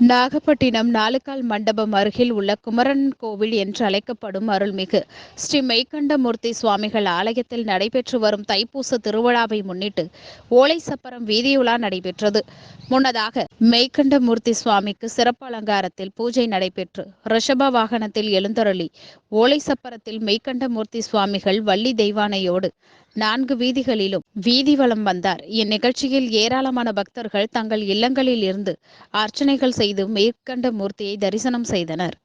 நாகப்பட்டினம் நாலுகால் மண்டபம் அருகில் உள்ள குமரன் கோவில் என்று அழைக்கப்படும் அருள்மிகு ஸ்ரீ மெய்கண்டமூர்த்தி சுவாமிகள் ஆலயத்தில் நடைபெற்று வரும் தைப்பூச திருவிழாவை முன்னிட்டு ஓலை சப்பரம் வீதியுலா நடைபெற்றது. முன்னதாக மெய்கண்டமூர்த்தி சுவாமிக்கு சிறப்பு அலங்காரத்தில் பூஜை நடைபெற்று ரிஷப வாகனத்தில் எழுந்தருளி ஓலை சப்பரத்தில் மெய்கண்டமூர்த்தி சுவாமிகள் வள்ளி தெய்வானையோடு 4 வீதிகளிலும் வீதி வலம் வந்தார். இந்நிகழ்ச்சியில் ஏராளமான பக்தர்கள் தங்கள் இல்லங்களில் இருந்து அர்ச்சனைகள் செய்து மெய்கண்ட மூர்த்தியை தரிசனம் செய்தனர்.